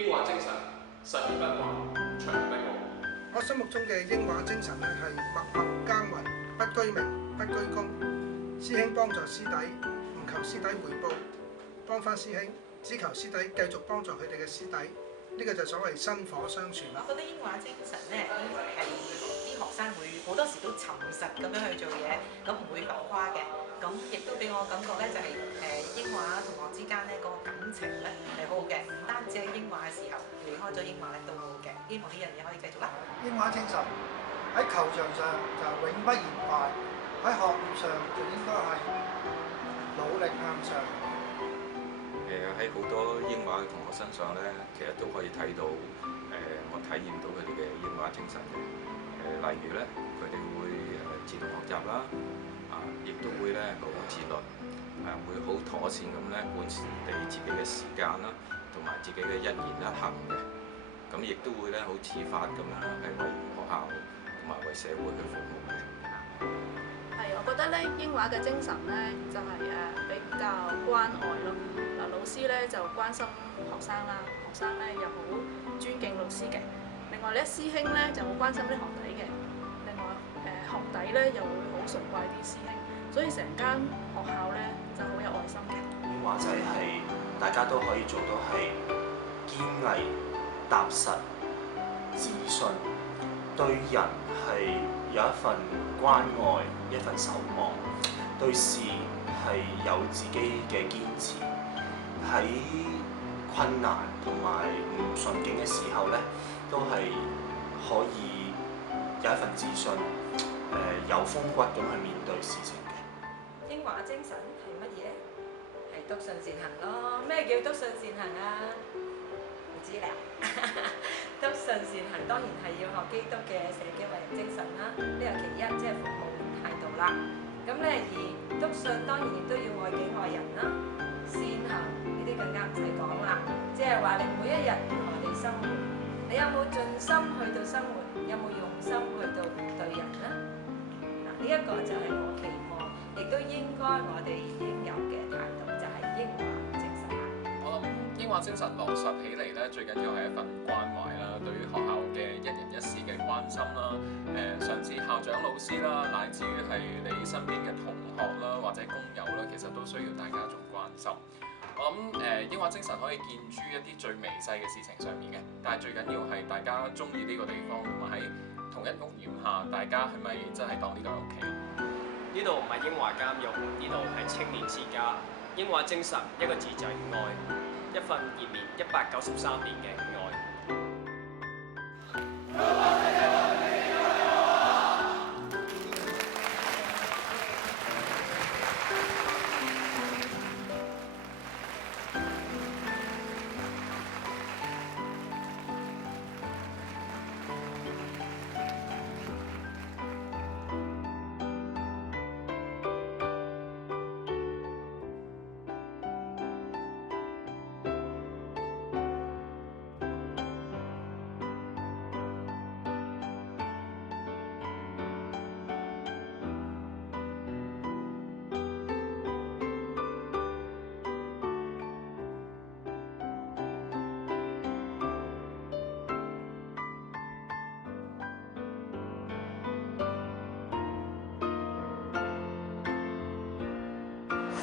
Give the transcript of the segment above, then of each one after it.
英華精神，實而不華，長不傲。我心目中嘅英華精神咧係默默耕耘，不居名，不居功。師兄幫助師弟，唔求師弟回報，幫翻師兄，只求師弟繼續幫助佢哋嘅師弟。呢個就所謂薪火相傳啦。我覺得英華精神咧，係啲學生會好多時都沉實咁樣去做嘢，咁唔會浮誇嘅。咁亦都俾我感覺咧，就係英華同學之間咧個感情咧係好好嘅，唔單止喺英華嘅時候，離開咗英華咧都好好嘅。希望呢樣嘢可以繼續啦。英華精神喺球場上就永不言敗，喺學業上就應該係努力向上。喺好多英華嘅同學身上咧，其實都可以睇到我體驗到佢哋嘅英華精神嘅。例如咧，佢哋會自動學習啦，亦都會咧好自律，會好妥善咁咧管理自己嘅時間啦，同埋自己嘅一言一行嘅。咁亦都會咧好自發咁樣係為學校同埋為社會去服務嘅。係，我覺得咧英華嘅精神咧就係比較關愛咯。嗱，老師咧就關心學生啦，學生咧又好尊敬老師嘅。另外咧，師兄咧就好關心啲學弟嘅。另外學弟咧又會好崇拜啲師兄，所以成間學校咧就好有愛心嘅。英華仔係大家都可以做到係堅毅、踏實、自信，對人係有一份關愛、一份守望，對事係有自己嘅堅持。喺困難同埋唔順境嘅時候咧，都係可以有一份自信，有風骨咁去面對事情嘅。英華精神係乜嘢？係篤信善行咯。咩叫篤信善行啊？唔知啦。篤信善行當然係要學基督嘅捨己為人精神啦。呢個其一，即係服務態度啦。咁咧而篤信當然亦都要愛己愛人啦。善行呢啲更加唔使講啦，即係話你每一日如何地生活，你有冇盡心去到生活，有冇用心去到對人呢？嗱，呢一個就係我期望，亦都應該我哋應有嘅態度，就係英華精神。我諗英華精神落實起嚟咧，最緊要係一份關懷啦，對於學校嘅一人一事嘅關心啦，上至校長老師啦，乃至於係你身邊嘅同學啦，或者工友啦，其實都需要大家一種關心。我諗英華精神可以建諸一啲最微細嘅事情上面嘅，但係最緊要係大家中意呢個地方，同埋喺同一屋檐下，大家係咪真係當呢個係屋企？呢度唔係英華監獄，呢度係青年之家。英華精神一個字就係愛，一份延綿193年嘅愛。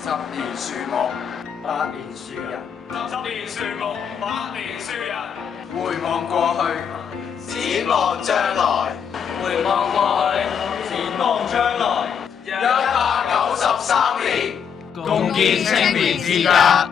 10年樹木，8年樹人。10年樹木，8年樹人。回望過去，展望將來。回望過去，展望將來。193年，共建青年之家。